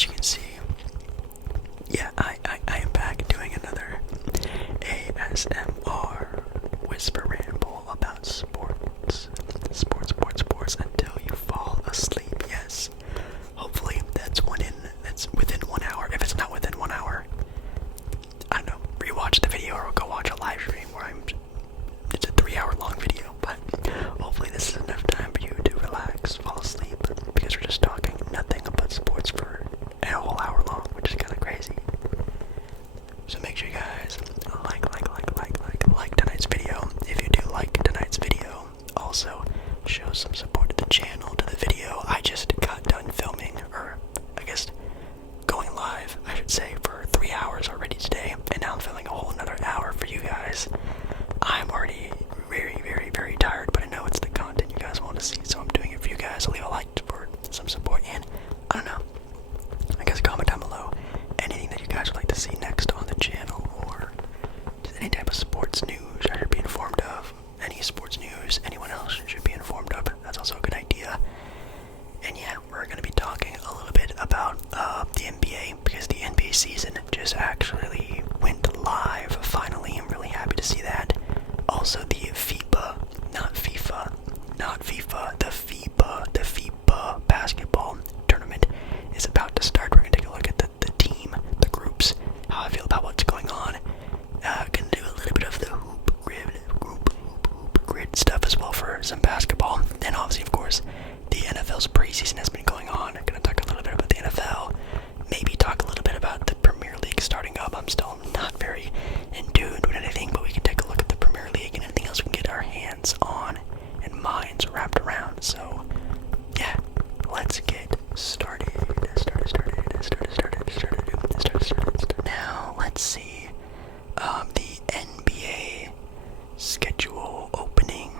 as you can see, yeah, I am back doing another ASMR whisper ramble about sports until you fall asleep. Yes, hopefully that's within 1 hour. If it's not within 1 hour, I don't know, rewatch the video or go watch a live stream where it's a 3-hour long video, but hopefully this is enough time for you to relax, fall asleep, because we're just talking nothing but sports for a whole hour long, which is kind of crazy. So make sure you guys like tonight's video. If you do like tonight's video, also show some support to the channel, to the video. I just got done filming, or I guess going live, I should say, for 3 hours already today, and now I'm filming a whole another hour for you guys. I'm already very tired, but I know it's the content you guys want to see, so I'm doing it for you guys. So leave a like for some support, and I don't know, I guess comment down below anything that you guys would like to see next on the channel, or just any type of sports news I should be informed of. Any sports news anyone else should be informed of, that's also a good idea. And yeah, we're going to be talking a little bit about the NBA, because the NBA season just actually went live finally. I'm really happy to see that. Also, the FIBA, the FIBA basketball tournament is about to start. We're going to take a look at the team, the groups, how I feel about what's going on. Going to do a little bit of the hoop grid stuff as well for some basketball. Then obviously, of course, the NFL's preseason has been going on. I'm going to talk a little bit about the NFL, maybe talk a little bit about the Premier League starting up. I'm still not very in tune with anything, but we can take a look at the Premier League and anything else we can get our hands on and minds wrapped around. So, yeah, let's get started. Now, let's see. The NBA schedule opening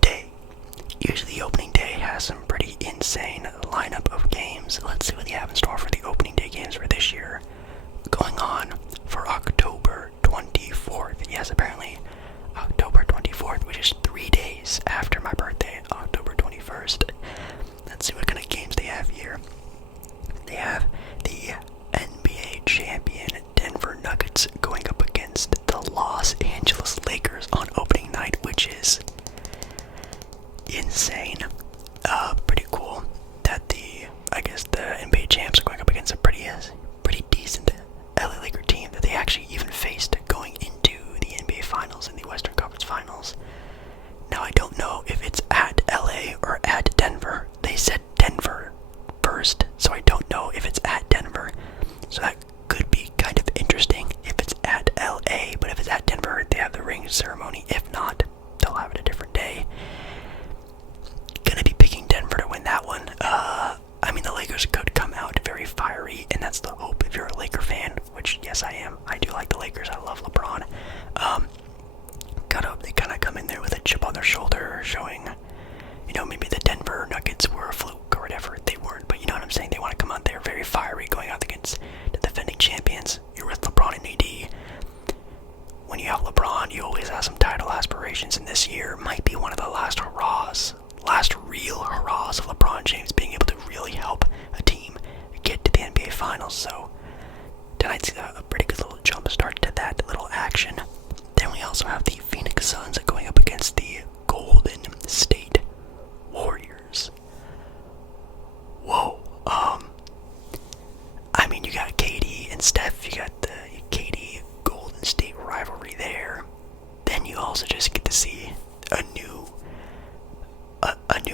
day. Usually the opening day has some pretty insane lineup of games. Let's see what they have in store for the opening day games for this year. Going on for October 24th. Yes, apparently October 24th, which is 3 days after my birthday, October 21st. Let's see what kind of games they have here. They have the NBA champion Denver Nuggets going up against the Los Angeles Lakers on opening night, which is insane. Pretty cool that the NBA champs are going up against a pretty decent LA Laker team that they actually even faced going into the NBA Finals and the Western Conference Finals. Now, I don't know if it's at LA or at Denver. They said Denver first, so I don't know if it's at Denver. So that could be kind of interesting if it's at LA, but if it's at Denver, they have the ring ceremony. If not, they'll have it a different day. Gonna be picking Denver to win that one. I mean, the Lakers could come out very fiery, and that's the hope if you're a Laker fan, which, yes, I am. I do like the Lakers. I love LeBron. Gotta hope they kind of come in there with a chip on their shoulder, showing, maybe the Denver Nuggets were a fluke or whatever. They weren't, but you know what I'm saying? They want to come out there very fiery, going out against the defending champions. You're with LeBron and AD. When you have LeBron, you always have some title aspirations, and this year might be one of the last real hurrahs of LeBron James being able to really help a team get to the NBA Finals. So tonight's a pretty good little jump start to that little action. Then we also have the Phoenix Suns going up against the Golden State Warriors. Whoa. I mean, you got KD and Steph. You got the KD Golden State rivalry there. Then you also just get to see a new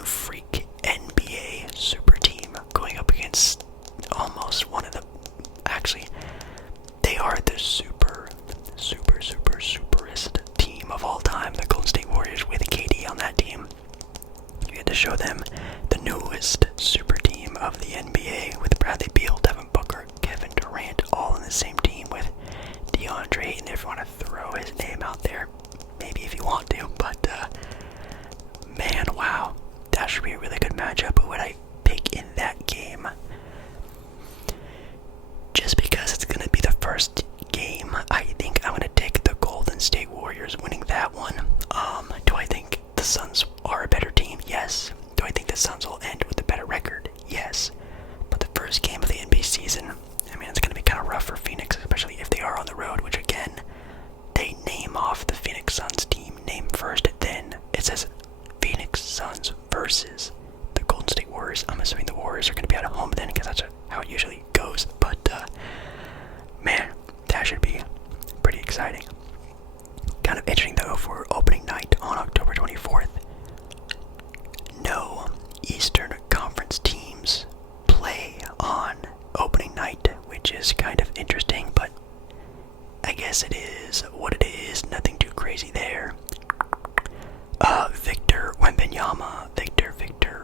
freak NBA super team going up against almost one of the, actually, they are the superest team of all time, the Golden State Warriors, with KD on that team. You get to show them the newest super team of the NBA with Bradley Beal, Devin Booker, Kevin Durant, all in the same team with DeAndre, and if you want to throw his name out there, maybe if you want to, but man, wow, that should be a really good matchup. Who would I pick in that game? Just because it's going to be the first game, I think I'm going to take the Golden State Warriors winning that one. Do I think the Suns are a better team? Yes. Do I think the Suns will end with a better record? Yes. But the first game of the Suns versus the Golden State Warriors. I'm assuming the Warriors are going to be at home then, because that's how it usually goes. But man, that should be pretty exciting. Kind of interesting though, for opening night on October 24th, no Eastern Conference teams play on opening night, which is kind of interesting, but I guess it is what it is. Nothing too crazy there. Victor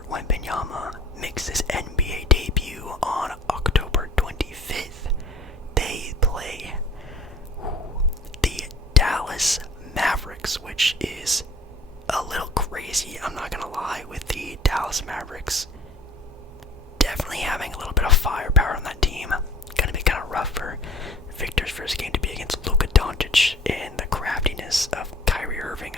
Wembanyama makes his NBA debut on October 25th. They play the Dallas Mavericks, which is a little crazy, I'm not gonna lie, with the Dallas Mavericks definitely having a little bit of firepower on that team. Gonna be kind of rough for Victor's first game to be against Luka Doncic, and the craftiness of Kyrie Irving.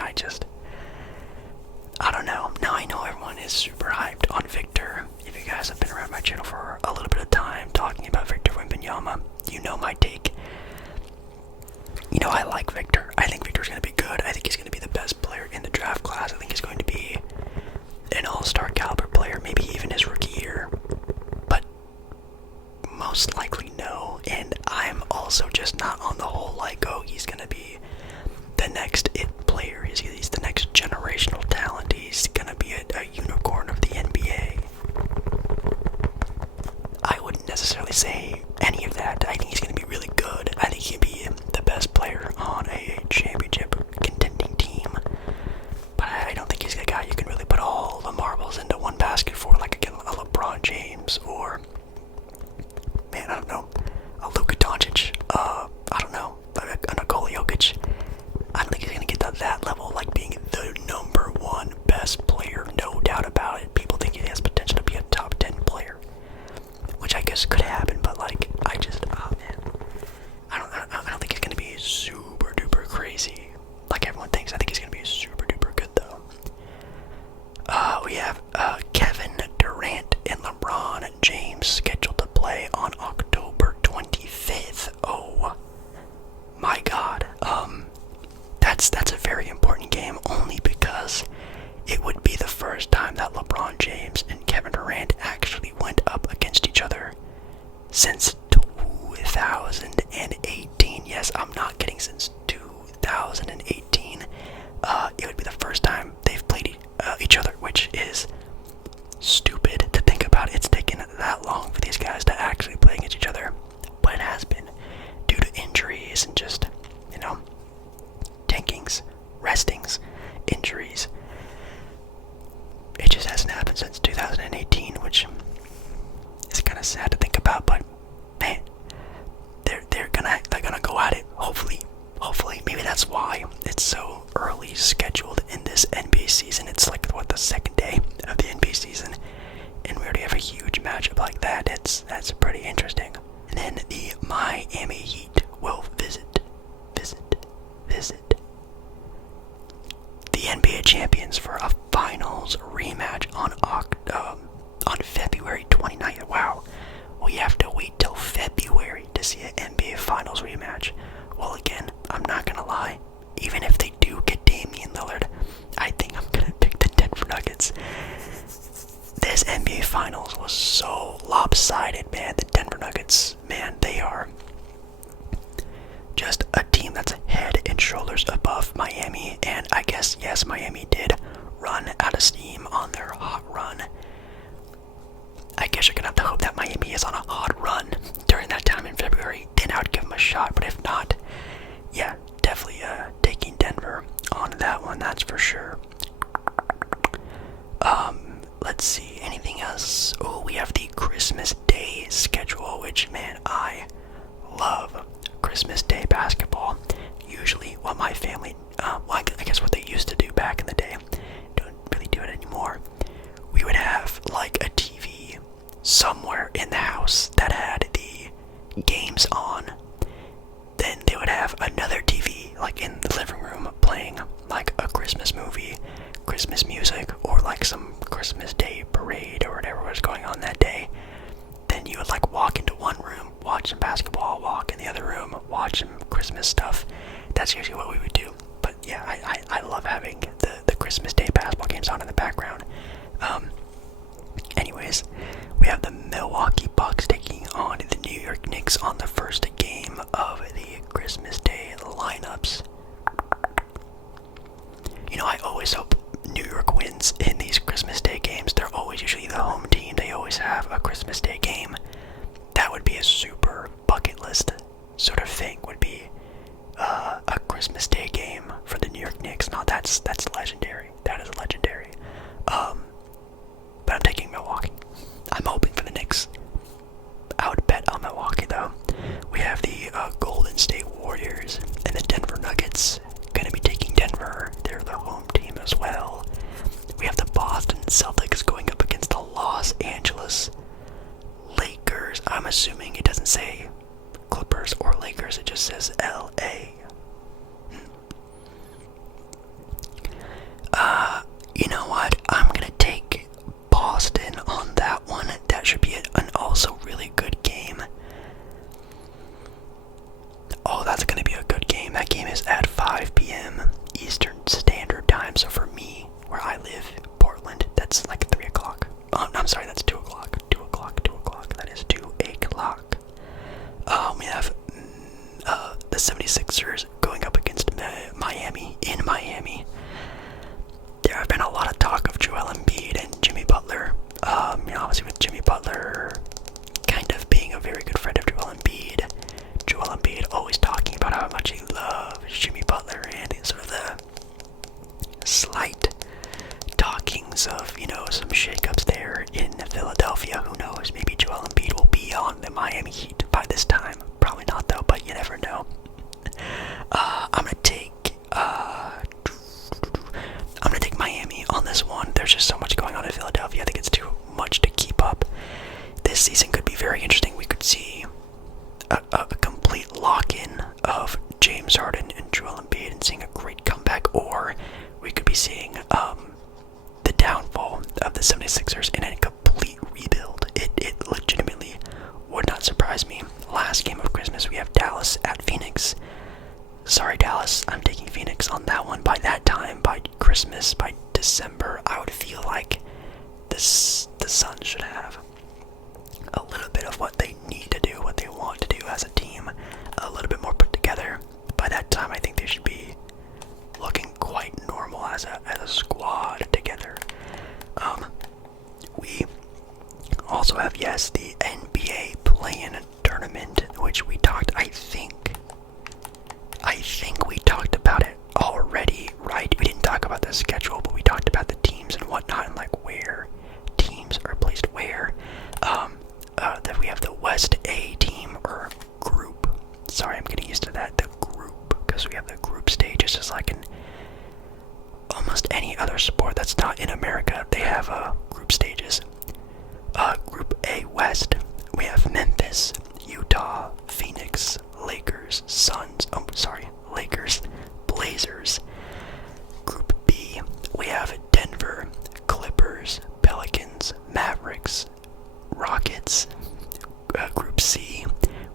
I don't know. Now I know everyone is super hyped on Victor. If you guys have been around my channel for a little bit of time talking about Victor Wembanyama, you know my take. You know, I like Victor. I think Victor's going to be good. I think he's going to be the best player in the draft class. I think he's going to be an all-star caliber player, maybe even his rookie year. But most likely no. And I'm also just not on the whole like, oh, he's going to be the next it player. He's the next generational talent. He's going to be a unicorn of the NBA. I wouldn't necessarily say any of that. I think he's going to be really good. I think he'd be the best player on a championship contending team. But I don't think he's the guy you can really put all the marbles into one basket for, like again, a LeBron James or, man, I don't know, a Luka Doncic. I don't know, a Nikola Jokic. I don't think he's going to get to that level, like being the number one best player, no doubt about it. People think he has potential to be a top 10 player, which I guess could happen, but like, oh man, I don't think he's going to be super duper crazy like everyone thinks. I think he's going to be super duper good though. We have Kevin Durant and LeBron James scheduled to play on October 25th. Oh my god. That's a very important game, only because it would be the first time that LeBron James and Kevin Durant actually went up against each other since 2018. Yes, I'm not kidding, since 2018. It would be the first time they've played each other, which is stupid to think about. It's taken that long for these guys to actually play against each other, but it has been due to injuries and just, you know, tankings, restings, injuries. It just hasn't happened since 2018, which is kind of sad to think about. But man, they're gonna go at it. Hopefully, maybe that's why it's so early scheduled in this NBA season. It's like the second day of the NBA season, and we already have a huge matchup like that. That's pretty interesting. And then the Miami Heat will visit the NBA champions for a finals rematch on February 29th. Wow, we have to wait till February to see an NBA finals rematch. Well, again, I'm not gonna lie, even if they do get Damian Lillard, I think I'm gonna pick the Denver Nuggets. This NBA finals was so lopsided, man. The Denver Nuggets, man, they are just a team that's head and shoulders above Miami. And I guess, yes, Miami did run out of steam on their hot run. I guess you're gonna have to hope that Miami is on a hot run during that time in February. Then I would give them a shot. But if not, yeah, definitely taking Denver on that one, that's for sure. Let's see, anything else? Oh, we have the Christmas Day schedule, which, man, I love Christmas Day basketball. Usually what my family, I guess what they used to do back in the day, don't really do it anymore. We would have like a TV somewhere in the house that had the games on. Then they would have another TV like in the living room playing like a Christmas movie, Christmas music, or like some Christmas Day parade or whatever was going on that day. Then you would like walk into one room, watch some basketball, walk in the other room, watch some Christmas stuff. That's usually what we would do. But yeah, I love having the Christmas Christmas Day basketball games on in the background. Anyways, we have the Milwaukee Bucks taking on the New York Knicks on the first game of the Christmas Day lineups. You know, I always hope New York wins in these Christmas Day games. They're always usually the home team. They always have a Christmas Day game. That would be a super bucket list sort of thing, would be a Christmas Day game for the New York Knicks. Now that's legendary. That is legendary. But I'm taking Milwaukee. I'm hoping for the Knicks. I would bet on Milwaukee though. We have the Golden State Warriors and the Denver Nuggets. Gonna be taking Denver. They're the home team as well. We have the Boston Celtics going up against the Los Angeles Lakers. I'm assuming it doesn't say Clippers or Lakers, it just says LA. You know what? I'm gonna take Boston on that one. That should be an also really good game. Oh, that's gonna be a good game. That game is at 5 p.m. Eastern Standard Time. So for me, where I live, Portland, that's like 3 o'clock. Oh, I'm sorry, that's 2 o'clock. 2 o'clock, 2 o'clock. That is 2 o'clock. We have the 76ers going up against Miami in Miami. There have been a lot of talk of Joel Embiid and Jimmy Butler. Obviously with Jimmy Butler kind of being a very good friend of Joel Embiid. Joel Embiid always talking about how much he loves Jimmy Butler, and sort of the slight talkings of, some shakeups there in Philadelphia. Who knows? Maybe Joel Embiid will be on the Miami Heat by this time. Probably not though, but you never know. I'm gonna take Miami on this one. There's just so much going on in Philadelphia. I think it's too much to keep up. This season could be very interesting. We could see a complete lock-in of James Harden and Joel Embiid and seeing a great comeback, or we could be seeing the downfall of the 76ers in a complete rebuild. It legitimately would not surprise me. Last game of Christmas, we have Dallas at Phoenix. Sorry, Dallas, I'm taking Phoenix on that one. By that time, by Christmas, by December, I would feel like the Suns should have a little bit of what they need to do, what they want to do as a team, a little bit more put together. By that time, I think they should be looking quite normal as a squad together. We also have, yes, the NBA play-in tournament, which we talked, I think we talked about it already, right? We didn't talk about the schedule, but we talked about the teams and whatnot, and like where teams are placed where. That we have the West A team, or group. Sorry, I'm getting used to that. The group, because we have the group stages, just like in almost any other sport that's not in America. They have group stages. Group A West, we have Memphis, Utah, Phoenix, Lakers, Lakers, Blazers. Group B, we have Denver, Clippers, Pelicans, Mavericks, Rockets. Group C,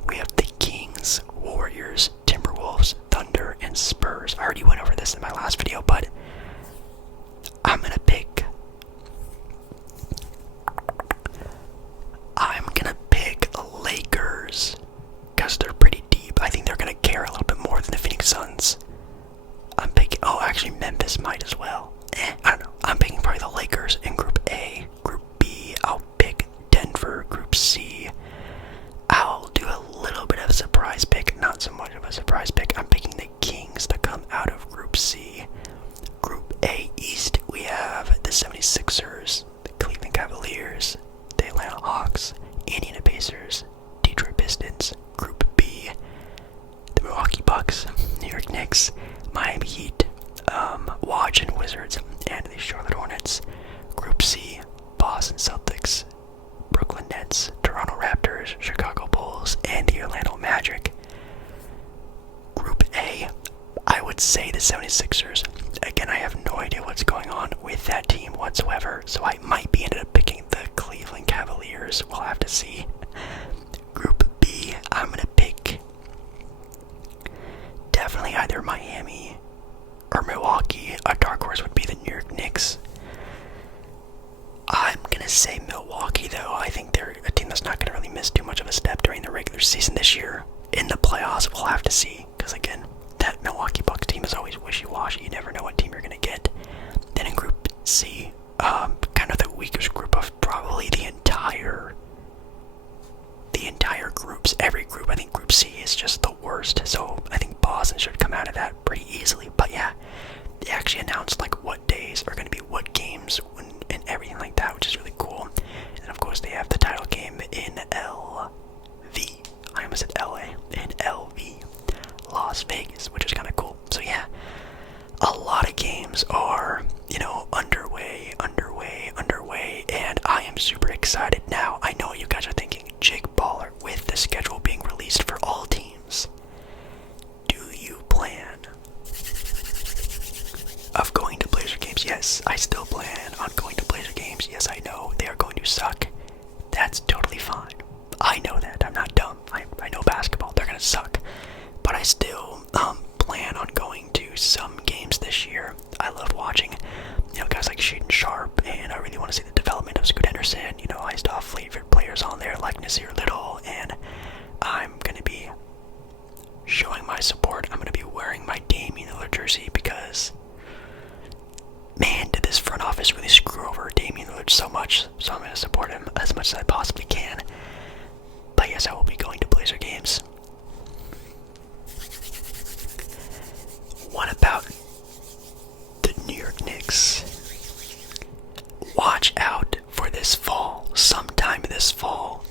we have the Kings, Warriors, Timberwolves, Thunder, and Spurs. I already went over this in my last video, but I'm gonna pick Lakers, because they're pretty deep. I think they're gonna care a little bit more than the Phoenix Suns. I'm picking, actually Memphis might as well. I don't know. I'm picking probably the Lakers in Group A. Group B, I'll pick Denver. Group C, I'll do a little bit of a surprise pick, not so much of a surprise pick. I'm picking the Kings to come out of Group C. Group A East, we have the 76ers, the Cleveland Cavaliers, the Atlanta Hawks, Indiana Pacers, Detroit Pistons. Group B, the Milwaukee Bucks, New York Knicks, Miami Heat, Washington Wizards, and the Charlotte Hornets. Group C, Boston Celtics, Brooklyn Nets, Toronto Raptors, Chicago Bulls, and the Orlando Magic. Group A, I would say the 76ers. Again, I have no idea what's going on with that team whatsoever, so I might be ended up picking the Cleveland Cavaliers. We'll have to see. Group B, I'm going to pick definitely either Miami or Milwaukee. A dark horse would be the New York say Milwaukee, though. I think they're a team that's not going to really miss too much of a step during the regular season this year. In the playoffs, we'll have to see, because again, that Milwaukee Bucks team is always wishy-washy. You never know what team you're going to get. Then in Group C, kind of the weakest group of probably the entire groups. Every group, I think Group C is just the worst. So I think Boston should come out of that pretty easily. But yeah, they actually announced like what days are going to be what games and everything like that, which is really cool. And then of course they have the title game in LV. I almost said LA. In LV, Las Vegas, which is kind of cool. So yeah, a lot of games are, underway, and I am super excited. Now, I know what you guys are thinking, Jake Baller, with the schedule being released for all teams, do you plan of going to Blazer games? Yes, I still plan on going to Blazer games. Yes, I know they are going to suck. That's totally fine. I know that. I'm not dumb. I know basketball. They're going to suck. But I still plan on going to some games this year. I love watching, guys like Shaedon Sharpe, and I really want to see the development of Scoot Henderson. I still have favorite players on there like Nasir Little, and I'm going to be showing my support. I'm going to be wearing my Damian Lillard jersey because, man, did this front office really screw over Damian Lillard so much, so I'm going to support him as much as I possibly can. But yes, I will be going to Blazer games. What about the New York Knicks? Watch out for this fall. Sometime this fall,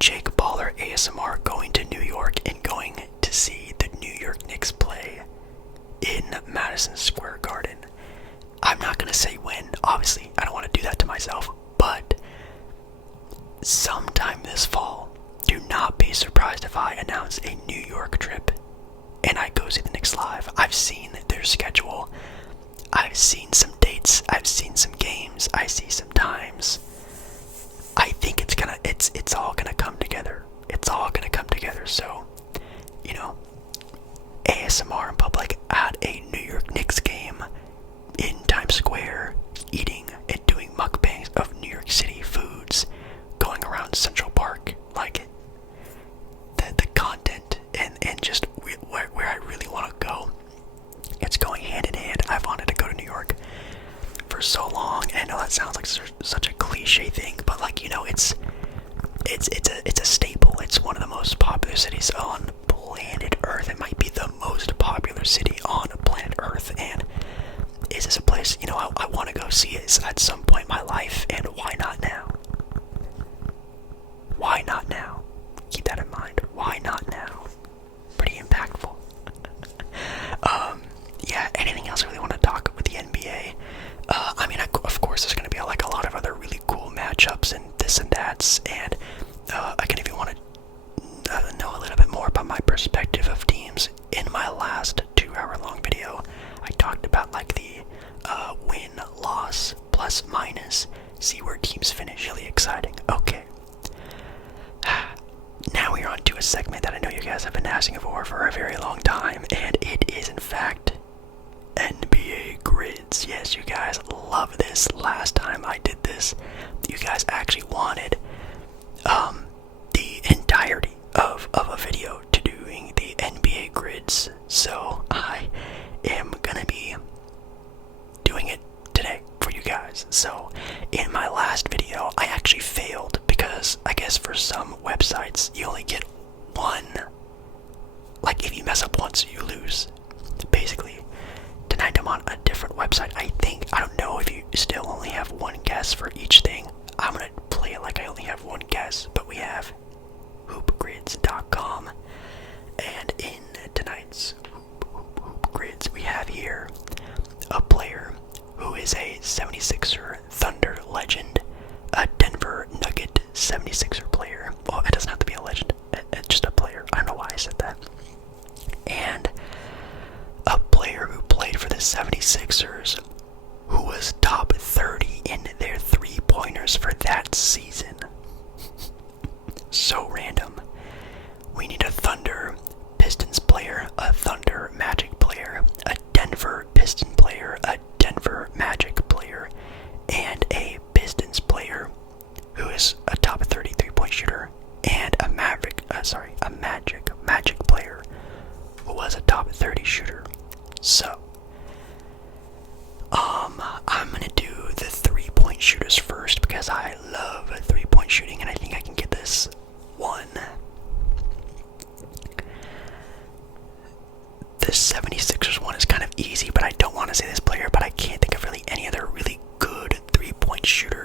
Jake Baller ASMR going to New York and going to see the New York Knicks play in Madison Square Garden. I'm not going to say when. Obviously, I don't want to do that to myself. But sometime this fall, do not be surprised if I announce a New York trip and I go see the Knicks live. I've seen their schedule. I've seen some dates. I've seen some games. I see some times. I think it's all gonna come together. It's all gonna come together. So, ASMR in public at a New York Knicks game in Times Square, eating and doing mukbangs of New York City foods, going around Central Park, like the content and just where I really want to go. It's going hand in hand. I've wanted to go to New York for so long, and I know that sounds like such a cliche thing, but it's a staple. It's one of the most popular cities on planet Earth. It might be the most popular city on planet Earth, and is this a place I want to go see it at some point in my life, and why not now? Why not now? Keep that in mind. Why not now? Pretty impactful. Yeah, anything else I really want to talk with the NBA? Of course, there's going to be a lot of other really cool matchups and this and that's, and again, if you want to know a little bit more about my perspective of teams, in my last 2-hour-long video, I talked about the win, loss, plus, minus, see where teams finish. Really exciting. Okay. Now we're on to a segment that I know you guys have been asking for a very long time, and it is in fact NBA grids. Yes, you guys love this. Last time I did this, you guys actually wanted the entirety of a video to doing the NBA grids, so I am gonna be doing it today for you guys. So in my last video, I actually failed because I guess for some websites you only get one. If you mess up once, you lose. Basically, tonight I'm on a different website. I don't know if you still only have one guess for each thing. I'm gonna play it like I only have one guess, but we have hoopgrids.com, and in tonight's hoop grids, we have here a player who is a 76er Thunder legend, a Denver Nugget 76er player. Well, it doesn't have to be a legend, it's just a player. I don't know why I said that. And a player who played for the 76ers who was top 30 in their three-pointers for that season. So random. We need a Thunder Pistons player, a Thunder Magic player, a Denver Piston player, a Denver Magic player, and a Pistons player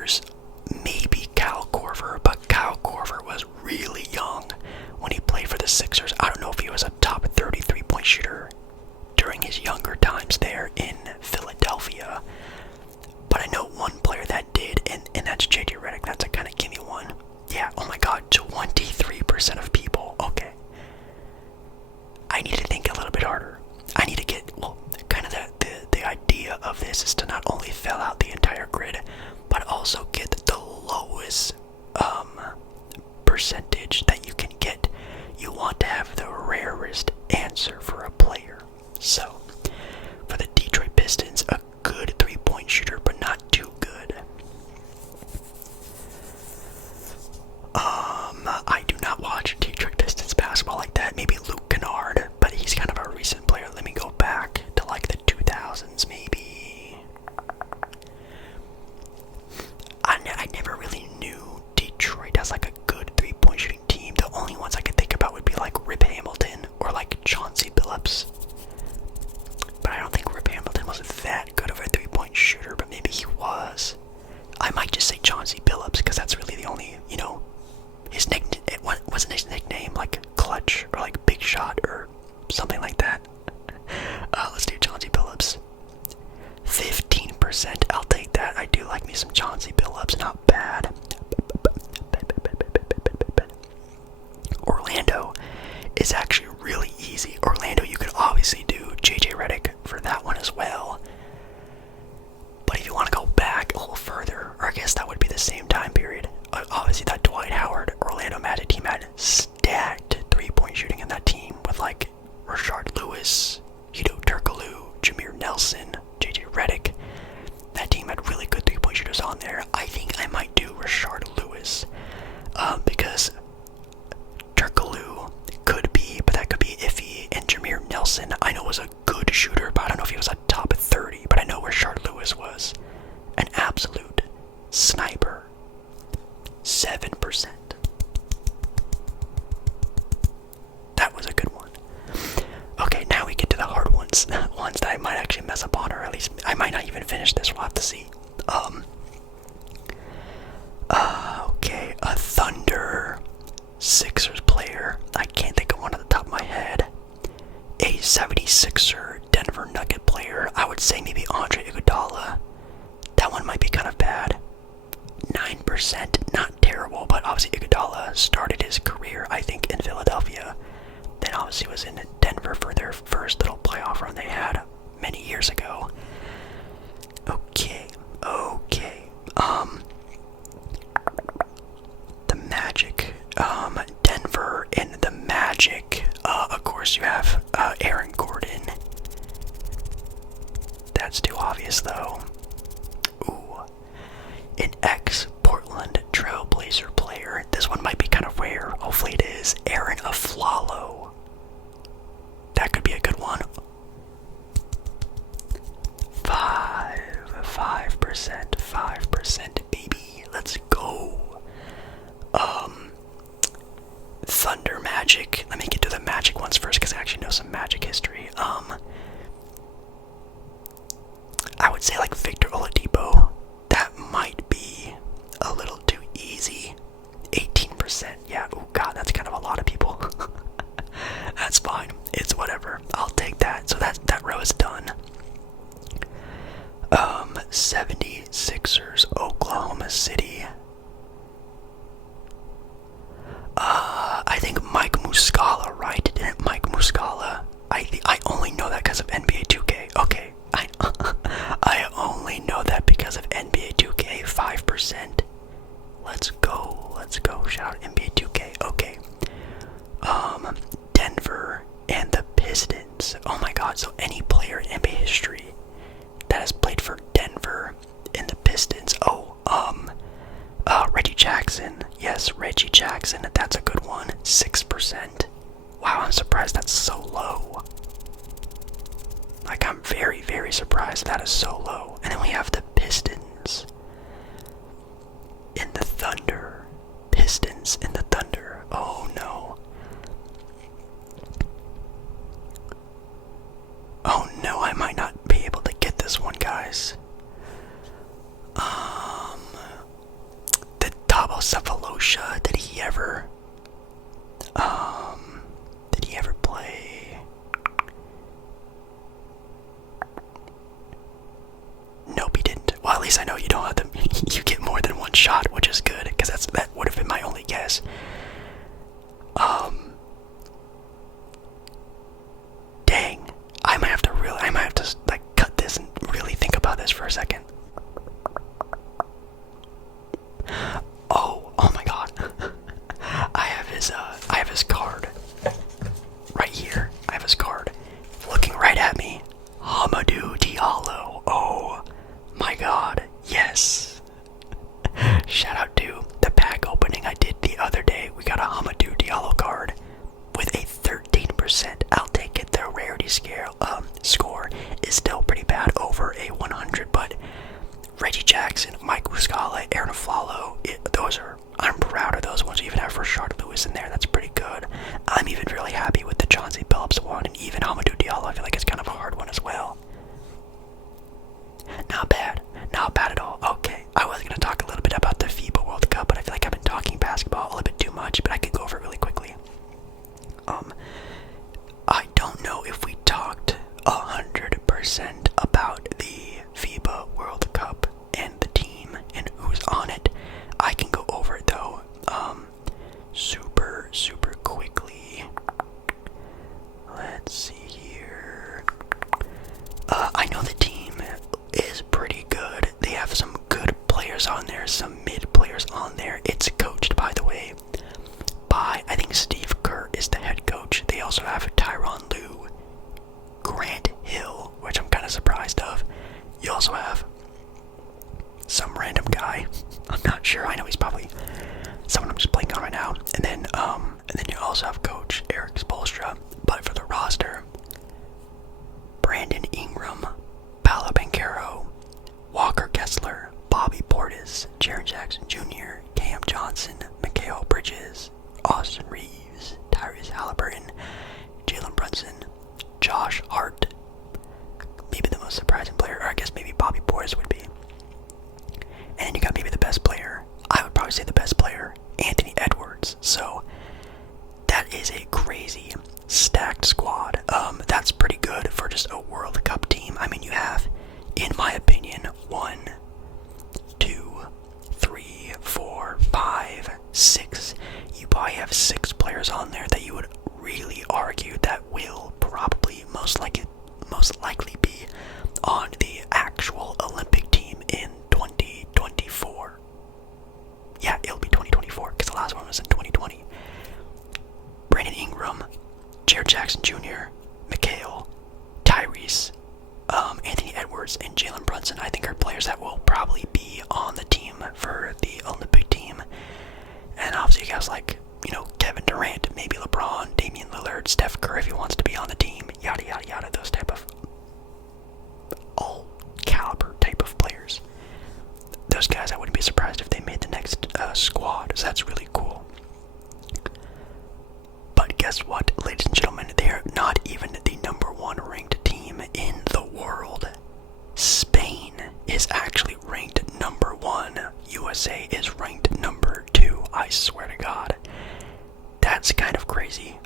Sixers, maybe Kyle Korver, but Kyle Korver was really young when he played for the Sixers. I don't know if he was a top 33-point shooter during his younger times there in Philadelphia, but I know one player that did, and that's JJ Redick. That's a kind of gimme one. Yeah, oh my god, 23% of people. Okay. I need to think a little bit harder. I need to get, well, kind of the idea of this is to not only fill out the entire grid, but also get the lowest percentage that you can get. You want to have the rarest answer for a player. So, for the Detroit Pistons, a good 3-point shooter, but not too good. I do not watch Detroit Pistons basketball like that. Maybe Luke Kennard, but he's kind of a recent player. Let me go back to like the 2000s, maybe. I never really knew Detroit as like a good 3-point shooting team. The only ones I could think about would be like Rip Hamilton or like Chauncey Billups. But I don't think Rip Hamilton was that good of a 3-point shooter, but maybe he was. I might just say Chauncey Billups because that's really the only, you know, his nickname, it wasn't his nickname like Clutch or like Big Shot or something like that. Let's do Chauncey Billups. 15%, I'll take that. I do like me some Chauncey Billups, not bad. Orlando is actually really easy. Orlando, you could obviously do JJ Redick for that one as well. But if you want to go back a little further, or I guess that would be the same time period, obviously that Dwight Howard Orlando Magic team had stacked 3-point shooting in that team with like Rashard Lewis, Hedo Turkoglu, Jameer Nelson, JJ Redick. That team had really good 3-point shooters on there. I think I might do Rashard Lewis because Turkoglu could be, but that could be iffy. And Jameer Nelson, I know was a good shooter, but I don't know if he was a top 30. But I know Rashard Lewis was an absolute sniper. 7%. That was a good one. Okay, now we get to the hard ones. Ones that I might actually mess up on, or at least I might not even finish this. We'll have to see. Okay, a Thunder Sixers player. I can't think of one at the top of my head. A 76er Denver Nugget player. I would say maybe Andre Iguodala. That one might be kind of bad. 9%, not terrible, but obviously Iguodala started his career, I think, in Philadelphia. Then obviously was in Denver for their first little playoff run they had many years ago. Okay. The Magic, Denver and the Magic. Of course, you have Aaron Gordon. That's too obvious, though. Ooh, an ex-Portland Trailblazer player. This one might be kind of rare. Hopefully it is. Aaron Aflalo. That could be a good one. 5%, baby. Let's go. Thunder Magic. Let me get to the Magic ones first because I actually know some Magic history. I would say like Victor Oladipo. That might be a little too easy. 18%. Yeah, oh god, that's kind of a lot of people. That's fine. It's whatever. I'll take that. So that row is done. 76ers, Oklahoma City. I think Mike Muscala, right? Didn't Mike Muscala? I only know that because of NBA 2K. Okay, I only know that because of NBA 2K. 5%. Let's go. Shout out NBA 2K. Okay. Denver and the Pistons. Oh my god, so any player in NBA history that has played for Denver and the Pistons. Reggie Jackson. Yes, Reggie Jackson. That's a good one. 6%. Wow, I'm surprised that's so low. Like, I'm very, very surprised that is so low. And then we have the Pistons and the Thunder. Pistons and the Thunder. Oh no. Oh no, I might not be able to get this one, guys. Oh, Cephalosha, did he ever play? Nope, he didn't. Well, at least I know you don't have to, you get more than one shot, which is good, because that would have been my only guess. Dang. I might have to like cut this and really think about this for a second. Oh my god. I have his card. Right here. I have his card. Looking right at me. Hamidou Diallo. Oh my god. Yes. Shout out to the pack opening I did the other day. We got a Hamidou Diallo card with a 13%. I'll take it. The rarity score is still pretty bad, over a 100, but Reggie Jackson, Mike Muscala, Aaron Aflalo, I'm proud of those ones. Even have Rashard Lewis in there, that's pretty good. I'm even really happy with the Chauncey Billups one, and even Hamidou Diallo, I feel like it's kind of a hard one as well. Not bad at all. Okay, I was going to talk a little bit about the FIBA World Cup, but I feel like I've been talking basketball a little bit too much, but I could go over it really quickly. I don't know if we talked 100% about the FIBA World Cup and the team and who's on it. I can go over it though, super quickly. Let's see here. I know the team is pretty good. They have some good players on there, some mid players on there. It's coached, by the way, by, I think Steve Kerr is the head coach. They also have Tyronn Lue, Grant Hill, which I'm kind of surprised of. You also have some random guy. I'm not sure. I know he's probably someone I'm just blanking on right now. And then you also have Coach Eric Spoelstra. But for the roster, Brandon Ingram, Paolo Banchero, Walker Kessler, Bobby Portis, Jaren Jackson Jr., Cam Johnson, Mikal Bridges, Austin Reeves, Tyrese Halliburton, Jalen Brunson, Josh Hart, maybe the most surprising player, or I guess maybe Bobby Portis would be. And then you got maybe the best player, I would probably say the best player, Anthony Edwards. So that is a crazy stacked squad. That's pretty good for just a World Cup team. I mean, you have, in my opinion, 1, 2, 3, 4, 5, 6. You probably have 6 players on there that you would really argue that will probably most likely be on the actual Olympic team in 2024. Yeah, it'll be 2024 because the last one was in 2020. Brandon Ingram, Jaren Jackson Jr., Mikal, Tyrese, Anthony Edwards, and Jalen Brunson, I think, are players that will probably be on the team for the Olympic team. And obviously you guys like, Kevin Durant, maybe LeBron, Damian Lillard, Steph Curry if he wants to be on the team, yada yada yada, those type of all caliber type of players. Those guys, I wouldn't be surprised if they made the next squad, so that's really cool. But guess what, ladies and gentlemen, they're not even the #1 ranked team in the world. Spain is actually ranked #1. USA is ranked #2. I swear to God. That's kind of crazy.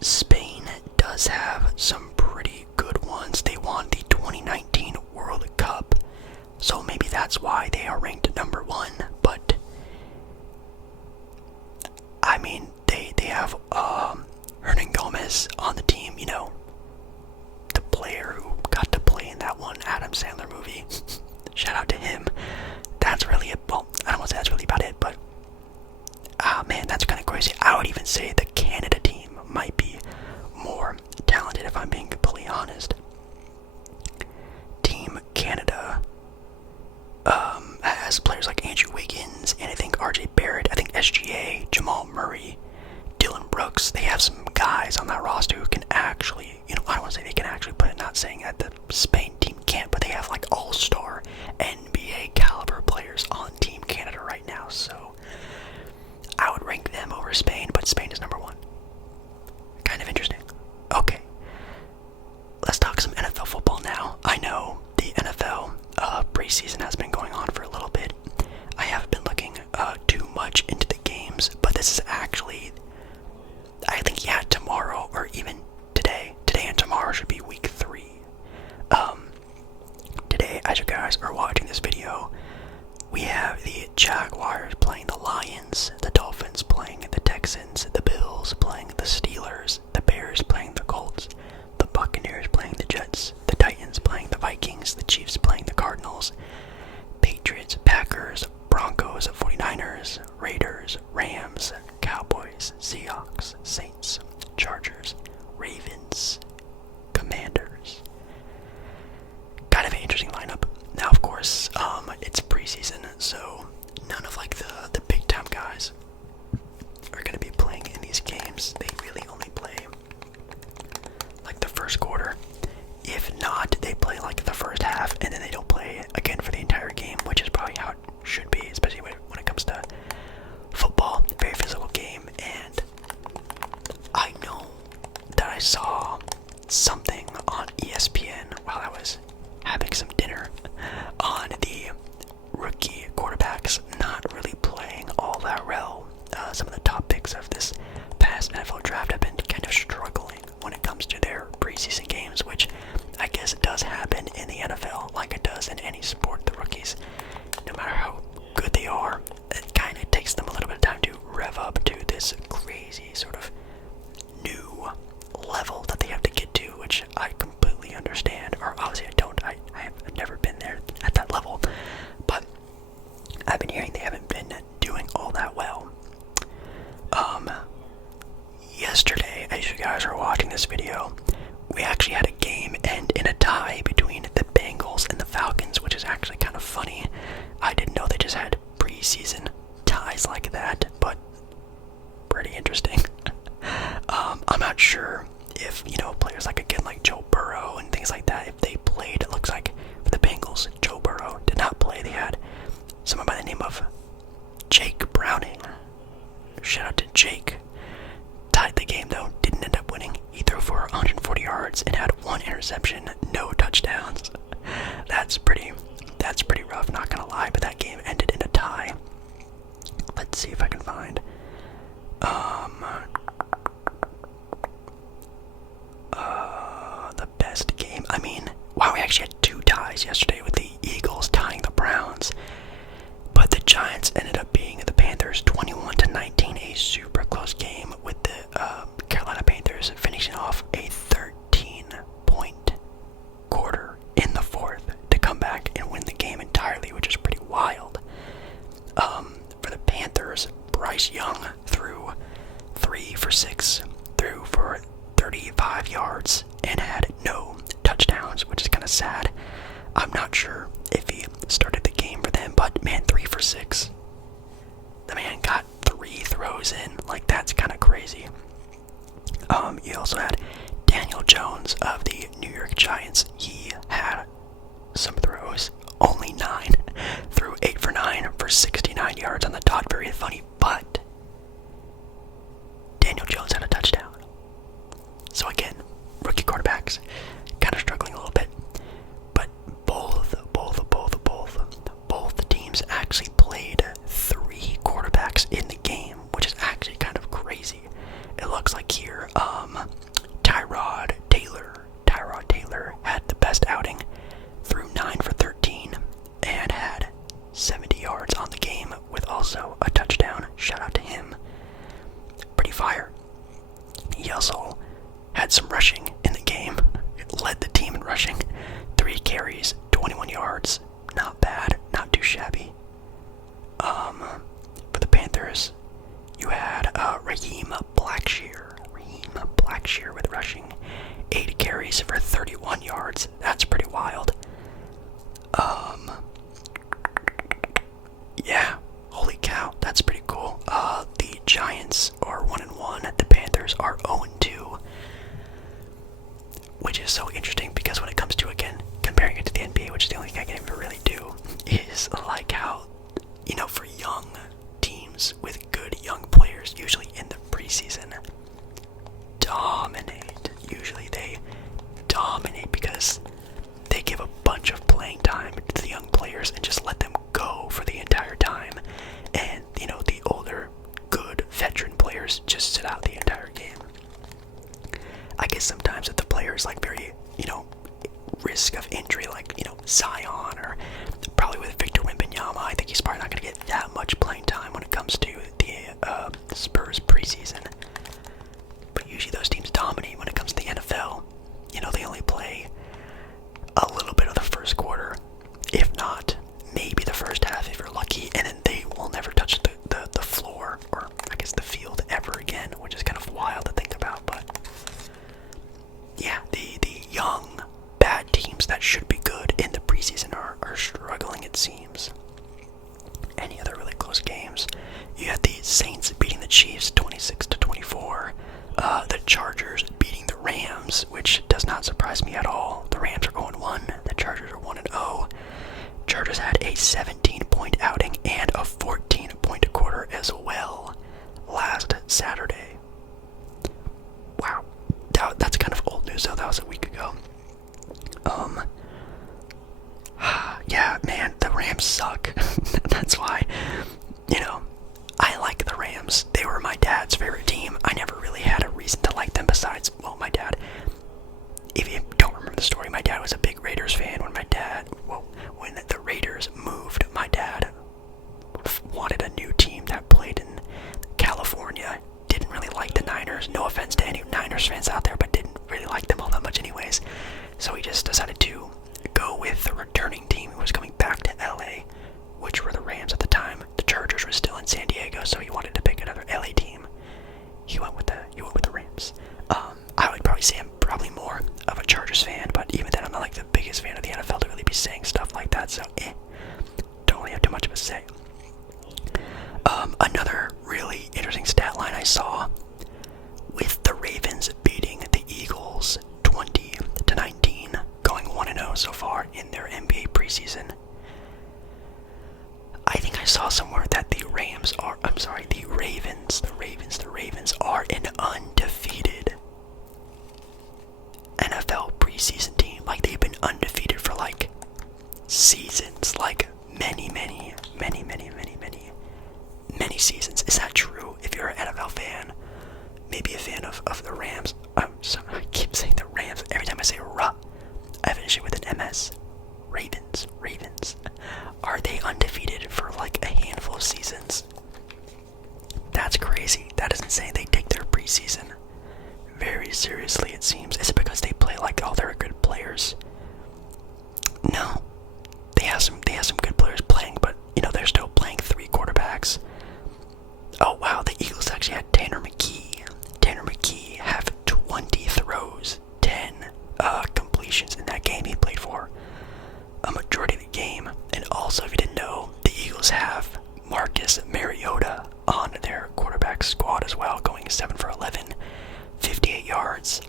Spain does have some pretty good ones. They won the 2019 World Cup, so maybe that's why they are ranked #1. But I mean, they have Hernan Gomez on the team. The player who got to play in that one Adam Sandler movie. Shout out to him. That's really it. Well, I don't want to say that's really about it, but man, that's kind of crazy. I would even say the Canada team might be more talented if I'm being completely honest. Team Canada has players like Andrew Wiggins, and I think RJ Barrett, I think SGA, Jamal Murray, Dylan Brooks. They have some guys on that roster who can actually, I don't want to say they can actually, but not saying that the Spain team can't, but they have like all-star NBA caliber players on Team Canada right now, so I would rank them over Spain, but Spain is #1. Jaguars playing the Lions, the Dolphins playing the Texans, the Bills playing the Steelers, the Bears playing the Colts, the Buccaneers playing the Jets, the Titans playing the Vikings, the Chiefs playing the Cardinals, Patriots, Packers, Broncos, 49ers, Raiders, Rams, Cowboys, Seahawks, Saints, Chargers, Ravens, Commanders. Kind of an interesting lineup. Now, of course, it's preseason, so none of like the big time guys are gonna be playing in these games. They really only play like the first quarter. If not, they play like the first half, and then they don't play again for the entire game, which is probably how it should be, especially when it comes to football. Very physical game, and I know that I saw something on ESPN while I was having some dinner on the rookie quarterbacks not really playing all that well. Some of the top picks of this past NFL draft have been kind of struggling when it comes to their preseason games, which I guess it does happen in the NFL like it does in any sport. The rookies, no matter how good they are, it kind of takes them a little bit of time to rev up to this crazy sort of new level that they have to get to, which I completely understand. Or obviously I don't. I have never been there at that level, but I've been hearing they haven't been doing all that well. Yesterday, as you guys are watching this video, we actually had a game end in a tie between the Bengals and the Falcons, which is actually kind of funny. I didn't know they just had preseason ties like that, but pretty interesting. I'm not sure if, players like, again, like Joe Burrow and things like that, if they played. It looks like for the Bengals, Joe Burrow did not play. They had someone by the name of Jake Browning. Shout out to Jake. Tied the game though, didn't end up winning. He threw for 140 yards and had 1 interception, no touchdowns. That's pretty rough, not gonna lie, but that game ended in a tie. Let's see if I can find the best game. I mean, wow, we actually had 2 ties yesterday with the Eagles tying the Browns. But the Giants ended up being the Panthers 21-19, a super close game with the Carolina Panthers finishing off a 13-point quarter in the 4th to come back and win the game entirely, which is pretty wild. For the Panthers, Bryce Young threw 3 for 6, threw for 35 yards, and had no touchdowns, which is kind of sad. I'm not sure if he started the game for them, but man, 3 for 6. The man got 3 throws in. Like, that's kind of crazy. You also had Daniel Jones of the New York Giants. He had some throws, only 9. Threw 8 for 9 for 69 yards on the dot. Very funny, but Daniel Jones had a touchdown. So again, rookie quarterbacks kind of struggling a little bit. But both teams actually played 3 quarterbacks in the game, which is actually kind of crazy. It looks like here, Tyrod Taylor had the best outing, threw 9 for 13, and had 70 yards on the game with also a touchdown. Shout out to him. Pretty fire. He also had some rushing in the game, led the team in rushing. 3 carries, 21 yards. Not bad, not too shabby. For the Panthers, you had Raheem Blackshear with rushing. 8 carries for 31 yards. That's pretty wild. Yeah, holy cow, that's pretty cool. The Giants are 1-1. The Panthers are 0-2. Which is so interesting because when it comes to, again, comparing it to the NBA, which is the only thing I can even really do, is like how, for young teams with good young players, usually in the preseason, dominate. Usually they dominate because they give a bunch of playing time to the young players and just let them go for the entire time. And, the older, good, veteran players just sit out the entire game. I guess sometimes if the player is like very, risk of injury, like, Zion, or probably with Victor Wembanyama, I think he's probably not going to get that close games. You had the Saints beating the Chiefs 26-24. The Chargers beating the Rams, which does not surprise me at all. The Rams are going 1. The Chargers are 1-0. Chargers had a 17-point outing and a 14-point quarter as well last Saturday. Wow. That's kind of old news, though. That was a week ago. Yeah, man, the Rams suck. That's why, I like the Rams. They were my dad's favorite team. I never really had a reason to like them besides, well, my dad. If you don't remember the story, my dad was a big Raiders fan. When the Raiders moved, my dad wanted a new team that played in California. Didn't really like the Niners. No offense to any Niners fans out there, but didn't really like them all that much anyways. So he just decided to go with the returning team who was coming back to LA, which were the Rams at the time. The Chargers were still in San Diego, so he wanted to pick another LA team. He went with the Rams. I would probably say I'm probably more of a Chargers fan, but even then I'm not like the biggest fan of the NFL to really be saying stuff like that, so don't really have too much of a say. Another really interesting stat line I saw, with the Ravens beating the Eagles 20-19, going 1-0 so far in their NBA preseason. I think I saw somewhere that the Ravens are an undefeated NFL preseason team. Like, they've been undefeated for like seasons, like many seasons. Is that true? If you're an NFL fan, maybe a fan of the Rams. I'm sorry, I keep saying the Rams. Every time I say I finish it with an MS. Ravens. Are they undefeated for like a handful of seasons? That's crazy. That is insane. They take their preseason very seriously, it seems. Is it because they play like all their good players? No. They have some good players playing, but they're still playing 3 quarterbacks. Oh wow, the Eagles actually had Tanner McKee. Tanner McKee have 20 throws, 10 completions in that game. He played for a majority of the game. And also, if you didn't know, the Eagles have Marcus Mariota on their quarterback squad as well, going 7 for 11, 58 yards.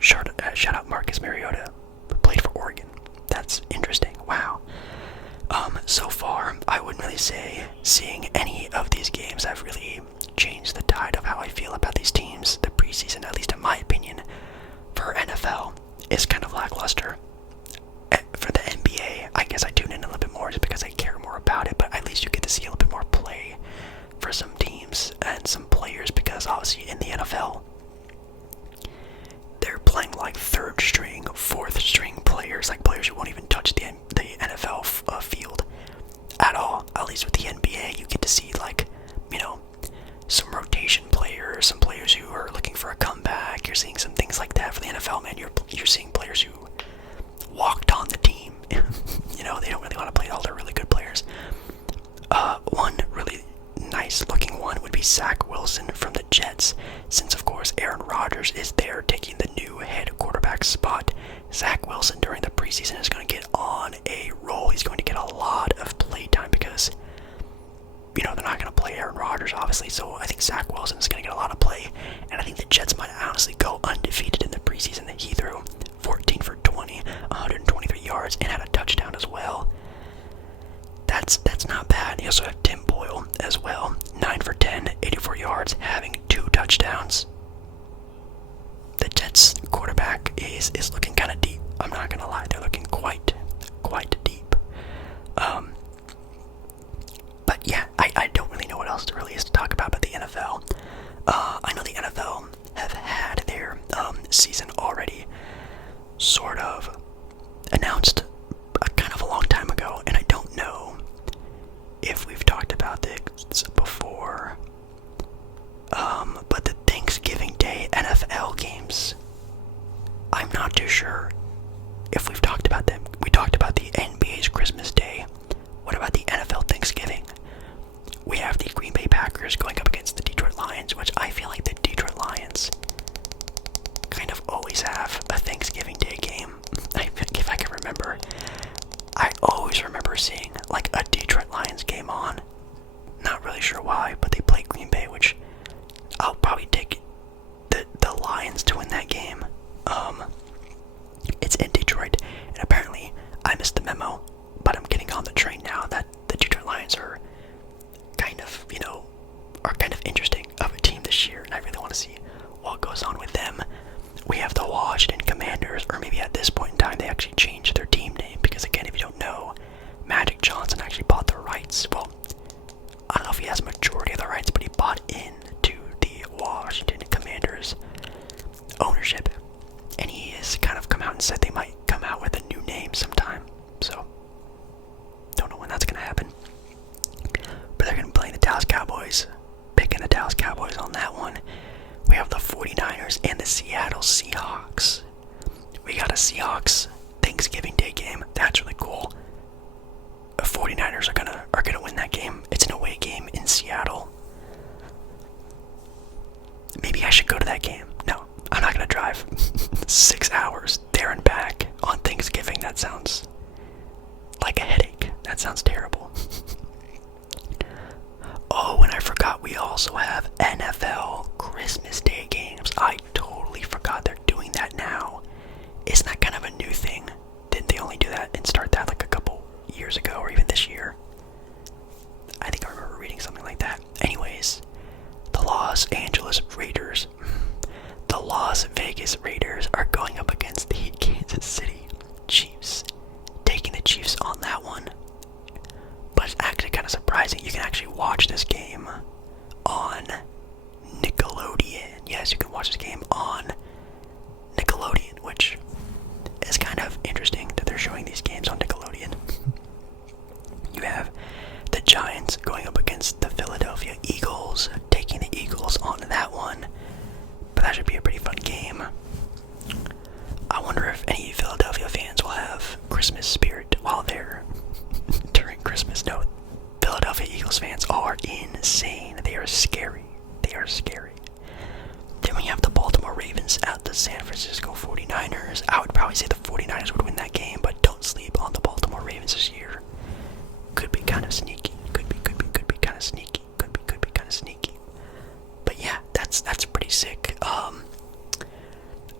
Shout out Marcus Mariota, who played for Oregon. That's interesting. Wow. So far, I wouldn't really say seeing any of these games have really changed the tide of how I feel about these teams. The preseason, at least in my opinion, for NFL is kind of lackluster. For the NBA, I guess I tune in a little bit more just because I care more about it, but at least you get to see a little bit more play for some teams and some players, because obviously in the NFL, they're playing like 3rd string, 4th string players, like players who won't even touch the NFL field at all. At least with the NBA, you get to see like, some rotation players, some players who are looking for a comeback. You're seeing some things like that for the NFL, man. You're seeing players who walked on the team. They don't really want to play all their really good players. One really nice looking one would be Zach Wilson from the Jets, since of course Aaron Rodgers is there taking the new head quarterback spot. Zach Wilson during the preseason is going to get on a roll. He's going to get a lot of play time because they're not going to play Aaron Rodgers, obviously, so I think Zach Wilson is going to get a lot of play, and I think the Jets might honestly go undefeated in the preseason. That he threw 14 for 20, 123 yards, and had a touchdown as well. That's not bad. You also have Tim Boyle as well, 9 for 10, 84 yards, having 2 touchdowns. The Jets quarterback is looking kind of deep. I'm not going to lie, they're looking quite deep. But yeah, I don't really know what else there really is to talk about the NFL. I know the NFL have had their season already sort of announced kind of a long time ago, and I don't know if we've talked about this before. But the Thanksgiving Day NFL games, I'm not too sure if we've talked about them. We talked about the NBA's Christmas Day. What about the NFL Thanksgiving? We have the Green Bay Packers going up against the Detroit Lions, which I feel like the Detroit Lions kind of always have a Thanksgiving Day game. If I can remember, I always remember seeing like a Detroit Lions game on why, but they play Green Bay, which I'll probably take the Lions to win that game. It's in Detroit, and apparently I missed the memo, but I'm getting on the train now that the Detroit Lions are kind of, interesting of a team this year, and I really want to see what goes on with them. We have the Washington Commanders, or maybe at this point in time they actually changed their team name, because again, if you don't know, Magic Johnson actually bought the rights. Well, I don't know if he has a majority of the rights, but he bought into the Washington Commanders ownership, and he has kind of come out and said they might come out with a new name sometime, so don't know when that's going to happen. But they're going to be playing the Dallas Cowboys, picking the Dallas Cowboys on that one. We have the 49ers and the Seattle Seahawks. We got a Seahawks Thanksgiving Day game. That's really cool. The 49ers are gonna win that game. It's an away game in Seattle. Maybe I should go to that game. No, I'm not gonna drive 6 hours there and back on Thanksgiving. That sounds like a headache. That sounds terrible. Oh, and I forgot we also have NFL Christmas Day games. I totally forgot they're doing that now. Isn't that kind of a new thing? Didn't they only do that and start that like a couple years ago, or even this year? I think I remember reading something like that. Anyways, the Los Vegas Raiders are going up against the Kansas City Chiefs, taking the Chiefs on that one. But it's actually kind of surprising. You can actually watch this game on Nickelodeon. Yes, you can watch this game on Nickelodeon, which is kind of interesting that they're showing these games on Nickelodeon. You have the Giants going up against the Philadelphia Eagles, taking the Eagles on that one. But that should be a pretty fun game. I wonder if any Philadelphia fans will have Christmas spirit while they're during Christmas. No, Philadelphia Eagles fans are insane. They are scary. They are scary. Then we have the Baltimore Ravens at the San Francisco 49ers. I would probably say the 49ers would win that game, but don't sleep on the Baltimore Ravens this year. Could be kind of sneaky. Could be kind of sneaky. Could be kind of sneaky. But yeah, that's pretty sick.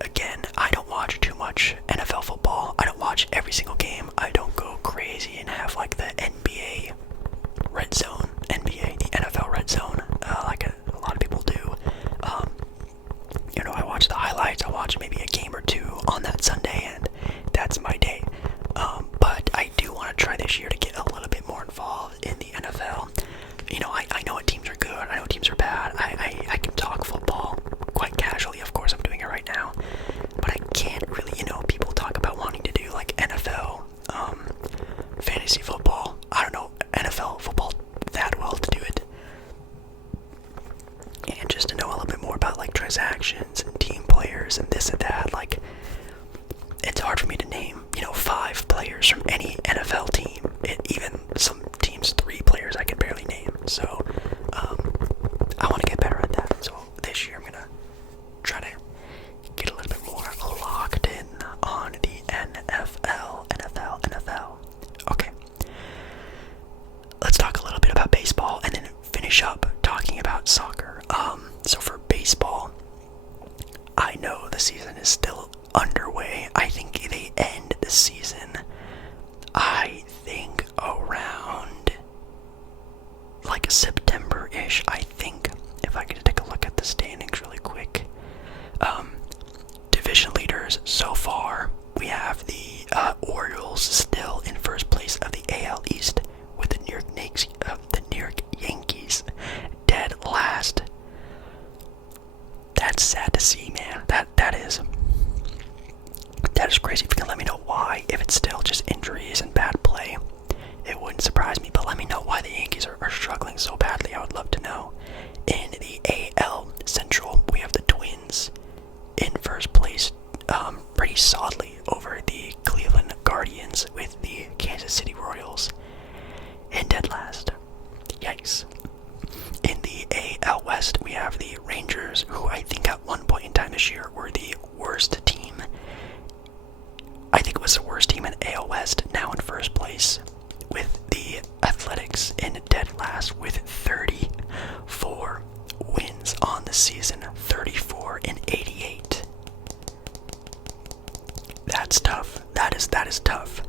Again, I don't watch too much NFL football. I don't watch every single game. I don't go crazy and have like the NBA red zone, the NFL red zone, like a lot of people do. I watch the highlights. I watch maybe a game or two on that Sunday, and that's my day. But I do want to try this year to get a little bit more involved in the NFL. I know what teams are good. I know what teams are bad. I can talk football quite casually. Of course, I'm doing it right now. But I can't really, people talk about wanting to do like NFL, fantasy football. I don't know NFL football that well to do it. And just to know a little bit more about like transactions and team players and this and that, like it's hard for me to name, 5 players from any NFL team. Even some teams, 3 players I can barely name. So I want to get better at that. So this year I'm gonna try to get a little bit more locked in on the NFL. Okay. Let's talk a little bit about baseball and then finish up talking about soccer. So for baseball, I know the season is still underway. I think they end the season, I think around like September-ish, I think. If I could take a look at the standings really quick. Division leaders so far, we have the Orioles still in first place of the AL East with the New York Yankees dead last. That's sad to see, man. That is crazy. If you can let me know why, if it's still just injuries and bad play, it wouldn't surprise me. But let me know why the Yankees are struggling so badly. I would love to know. In the AL Central, we have the Twins in first place, pretty solidly over the Cleveland Guardians, with the Kansas City Royals in dead last. Yikes. In the AL West, we have the Rangers, who I think at one point in time this year were the worst team. I think it was the worst team in AL West, now in first place with the Athletics. Celtics in dead last with 34 wins on the season, 34 and 88. That's tough. That is tough.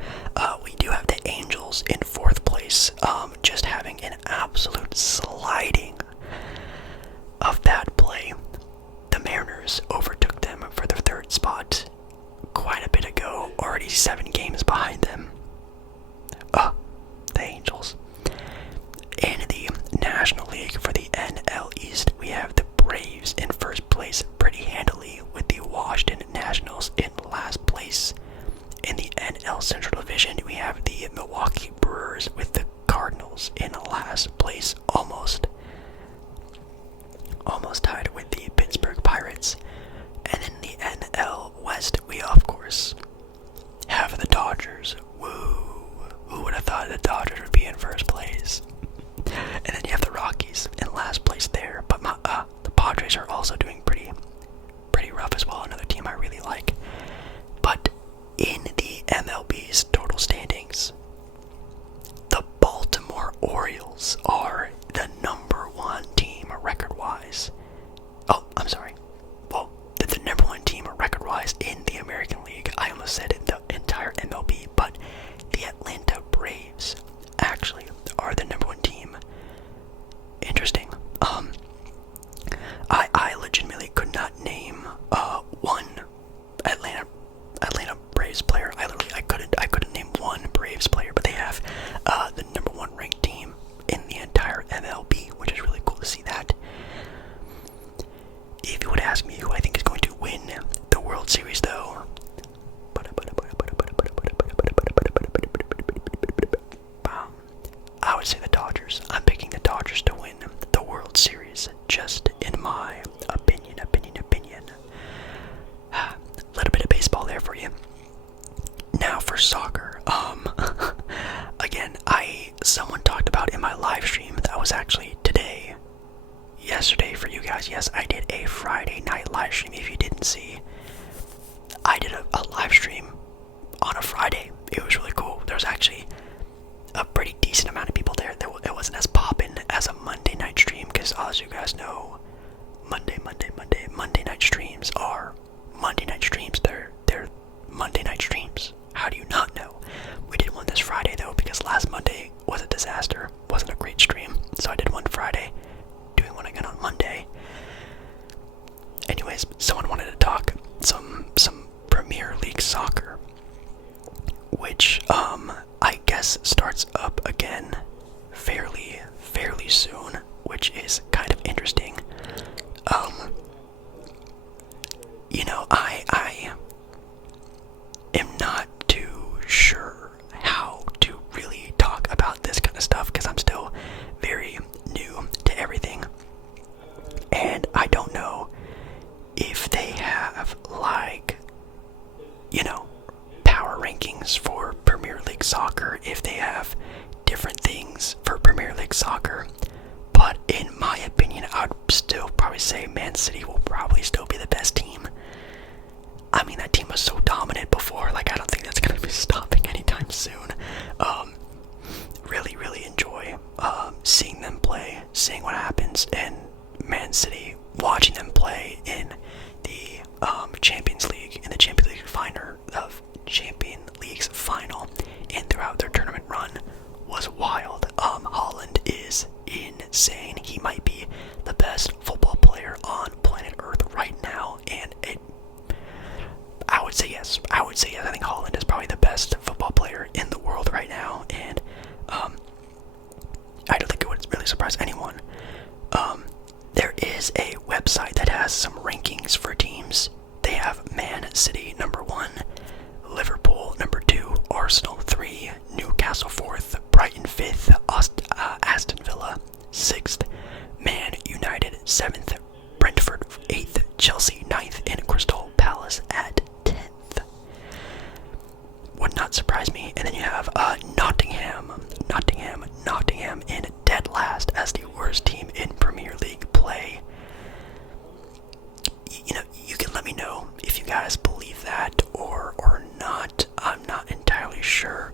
We do have the Angels in 4th place, just having an absolute sliding of bad play. The Mariners overtook them for the 3rd spot quite a bit ago, already 7 games behind them. The Angels. In the National League for the NL East, we have the Braves in 1st place pretty handily, with the Washington Nationals in last place. In the NL Central Division, we have the Milwaukee Brewers with the Cardinals in last place, almost tied with the Pittsburgh Pirates. And in the NL West, we of course have the Dodgers. Woo! Who would have thought the Dodgers would be in 1st place? And then you have the Rockies in last place there. But the Padres are also doing pretty rough as well. Another team I really like. But in the MLB's total standings, the Baltimore Orioles are the number 1 team record-wise. Oh, I'm sorry. Well, they're the number 1 team record-wise in the American League. I almost said in the entire MLB, but the Atlanta Braves actually are the number 1 team. Interesting. I legitimately could not name one Atlanta Braves player. I couldn't name one Braves player, but they have the number 1 ranked team in the entire MLB, which is really cool to see that. If you would ask me who I think is going to win the World Series, though, I would say the Dodgers. I'm picking the Dodgers to win the World Series, just in my opinion. A little bit of baseball there for you. Now for soccer. Again, someone talked about in my live stream that was actually yesterday for you guys. Yes, I did a Friday night live stream. If you didn't see, I did a live stream on a Friday. It was really cool. There was actually a pretty decent amount of people there. It wasn't as poppin' as a Monday night stream, because as you guys know, Monday night streams are Monday night streams. They're Monday night streams. How do you not know? We did one this Friday though, because last Monday was a disaster. Wasn't a great stream. So I did one Friday, doing one again on Monday. Anyways, someone wanted to talk some Premier League soccer, which I guess starts up again fairly soon, which is kind of interesting. I am not too sure how to really talk about this kind of stuff, because I'm still very new to everything, and I don't know if they have power rankings for Premier League soccer, if they have different things for Premier League soccer. But in my opinion, I'd still probably say Man City will probably still be the best team. I mean, that team was so dominant before, I don't think that's going to be stopping anytime soon. Really enjoy seeing them play, seeing what happens in Man City, watching them play in the Champions League, in the Champions League's final, and throughout their tournament run was wild. Haaland is insane. He might be the best football player on planet Earth right now, and I would say yes. I think Haaland is probably the best football player in the world right now, and I don't think it would really surprise anyone. There is a website that has some rankings for teams. They have Man City number 1, Liverpool number 2, Arsenal 3, Newcastle 4th, Brighton 5th, Aston Villa 6th, Man United 7th, Brentford 8th, Chelsea 9th, and Crystal Palace at 10th. Would not surprise me. And then you have Nottingham in dead last as the worst team in Premier League play. You can let me know if you guys believe that or not. I'm not entirely sure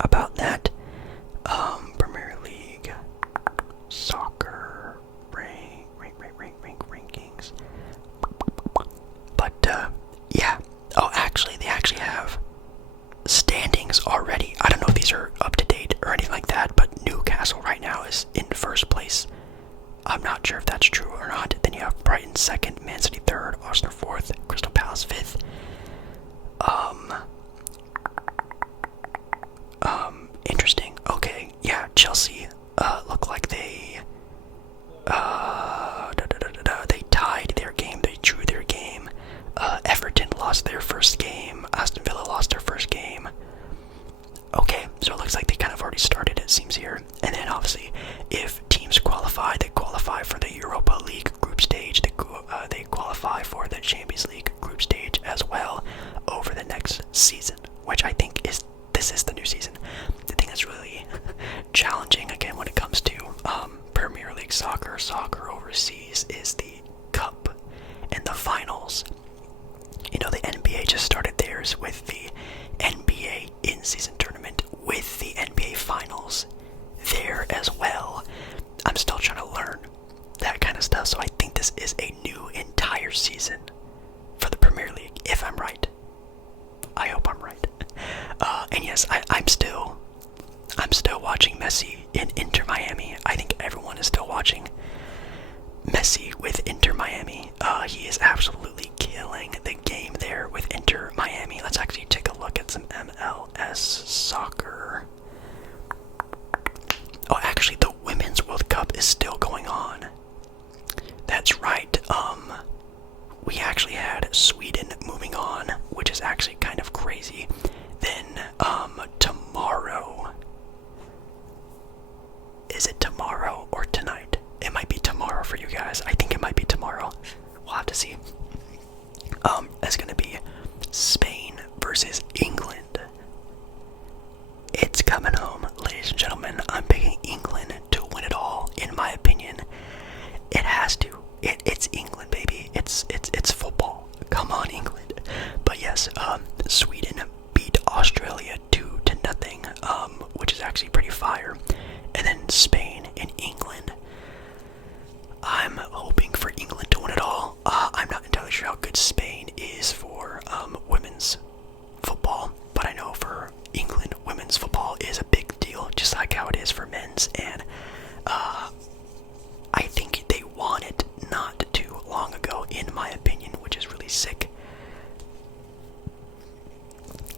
about that. was in first place. I'm not sure if that's true or not. Then you have Brighton second, Man City third, Arsenal fourth, Crystal Palace fifth. Interesting. Okay, yeah, Chelsea look like they they tied their game, they drew their game. Everton lost their first game. Aston Villa lost their first game. Okay, so it looks like they kind of already started, it seems here. And then obviously, if teams qualify, they qualify for the Europa League group stage. They qualify for the Champions League group stage as well over the next season, which I think this is the new season. The thing that's really challenging again when it comes to Premier League soccer overseas is the cup and the finals. You know, the NBA just started theirs with the NBA in-season tournament with the NBA finals there as well. I'm still trying to learn that kind of stuff, so I think this is a new entire season for the Premier League, if I'm right. I hope I'm right. And yes, I'm still watching Messi in Inter Miami. I think everyone is still watching Messi with Inter Miami. He is absolutely killing the game there with Inter Miami. Let's actually take a look at some MLS soccer. Oh, actually, the Women's World Cup is still going on. That's right. We actually had Sweden moving on, which is actually kind of crazy. Then, tomorrow. Is it tomorrow or tonight? It might be tomorrow for you guys. I think it might be tomorrow. We'll have to see. It's gonna be Spain versus England. It's coming home, ladies and gentlemen. I'm picking England to win it all, in my opinion. It has to. It's England, baby. It's football. Come on, England. But yes, Sweden beat Australia 2-0, which is actually pretty fire. And then Spain and England. I'm hoping for England to win it all. I'm not entirely sure how good Spain is for women's football, but I know for England, women's football is a big deal, just like how it is for men's. And I think they won it not too long ago, in my opinion, which is really sick.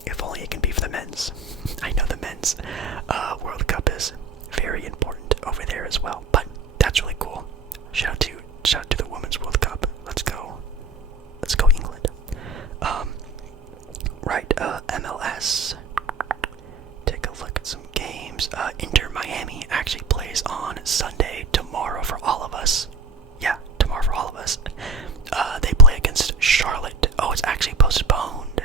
If only it can be for the men's. I know the men's World Cup is very important over there as well, but that's really cool. Shout out to the Women's World Cup. Let's go England. Right, MLS. Take a look at some games. Inter Miami actually plays on Sunday, tomorrow for all of us. Yeah, tomorrow for all of us. They play against Charlotte. Oh, it's actually postponed.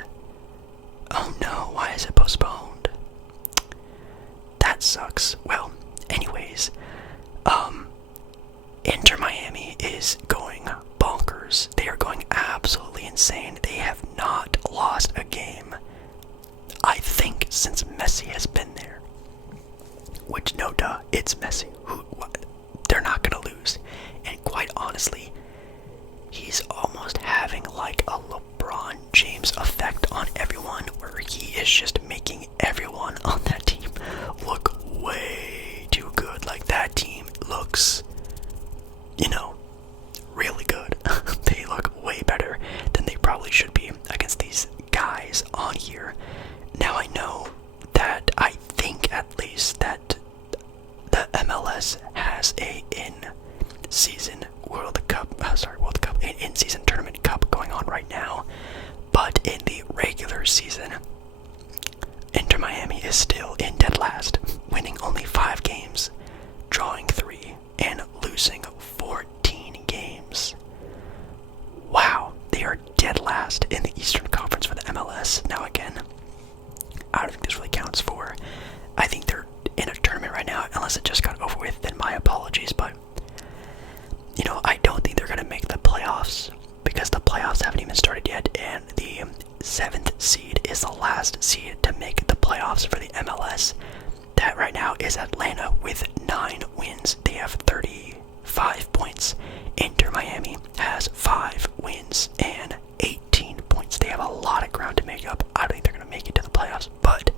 Oh no, why is it postponed? That sucks. Well, anyways, Inter Miami is going bonkers. They are going absolutely insane. They have not lost a game, I think, since Messi has been there. Which, no duh, it's Messi. They're not gonna lose. And quite honestly, he's almost having like a LeBron James effect on everyone, where he is just making everyone on that team look way too good. Like, that team looks, really good. They look way better than they probably should be against these guys on here. Now, I know that I think at least that the MLS has a in-season in-season tournament cup going on right now, but in the regular season, Inter Miami is still in dead last, winning only 5 games, drawing 3, and losing 14 games. Wow, they are dead last in the Eastern Conference for the MLS. Now again, I don't think this really counts for, I think they're in a tournament right now, unless it just got over with, then my apologies, but I don't think they're going to make the playoffs, because the playoffs haven't even started yet, and the 7th seed is the last seed to make the playoffs for the MLS. That right now is Atlanta with 9 wins. They have 35 points. Inter Miami has 5 wins and 18 points. They have a lot of ground to make up. I don't think they're going to make it to the playoffs, but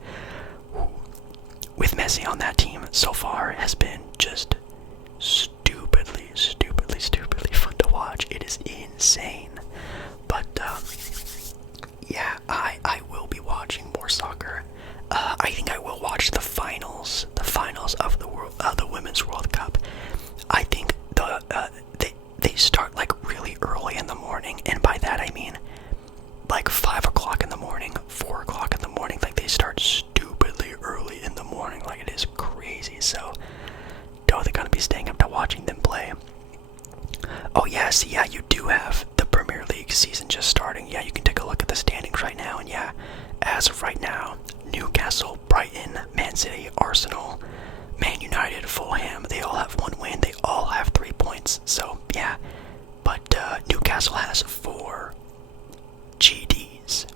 with Messi on that team so far has been just Women's World Cup. I think they start like really early in the morning, and by that I mean like 5 o'clock in the morning, 4 o'clock in the morning. Like they start stupidly early in the morning, like it is crazy. So totally gonna be staying up to watching them play. Oh yes, yeah, you do have the Premier League season just starting. Yeah, you can take a look at the standings right now, and yeah, as of right now, Newcastle, Brighton, Man City, Arsenal, Man United, Fulham, they all have 1 win, they all have 3 points, so yeah, but Newcastle has 4 GDs.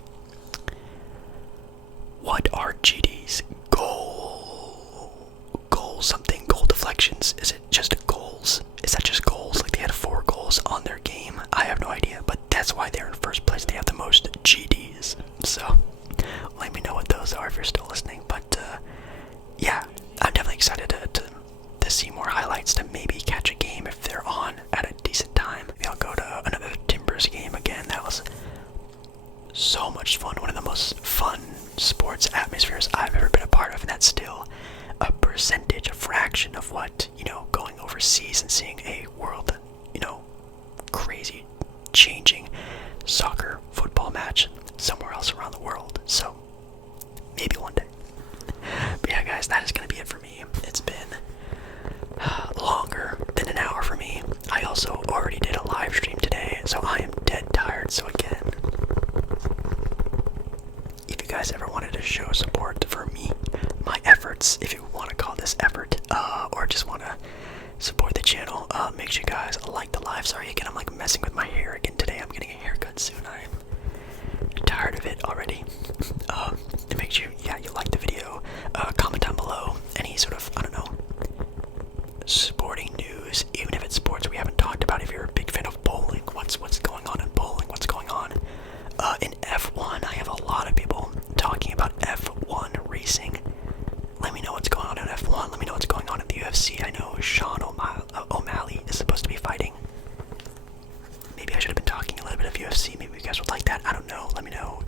What are GDs? Goal deflections. Is it just goals? Is that just goals? Like they had 4 goals on their game? I have no idea, but that's why they're in first place. They have the most GDs. So let me know what those are if you're still listening. But yeah, I'm definitely excited to see more highlights, to maybe catch a game if they're on at a decent time. Maybe I'll go to another Timbers game again. That was so much fun. One of the most fun sports atmospheres I've ever been a part of, and that's still a percentage, a fraction of what, you know, going overseas and seeing a world, you know, crazy changing soccer football match somewhere else around the world. So maybe one day. But yeah, guys, that is gonna be it for me. It's been longer than an hour for me. I also already did a live stream today, so I am dead tired. So again, if you guys ever wanted to show support for me, my efforts, if you want to call this effort, or just want to support the channel, make sure you guys like the live. Sorry again, I'm like messing with my hair again today. I'm getting a haircut soon. I'm tired of it already. Make sure, yeah, you like the video. Comment down below any sort of, I don't know, sporting news, even if it's sports we haven't talked about. If you're a big fan of bowling, what's going on in bowling? What's going on in F1? I have a lot of people talking about F1 racing. Let me know what's going on in F1. Let me know what's going on in the UFC. I know Sean O'Malley is supposed to be fighting. Maybe I should have been talking a little bit of UFC. Maybe you guys would like that. I don't know. Let me know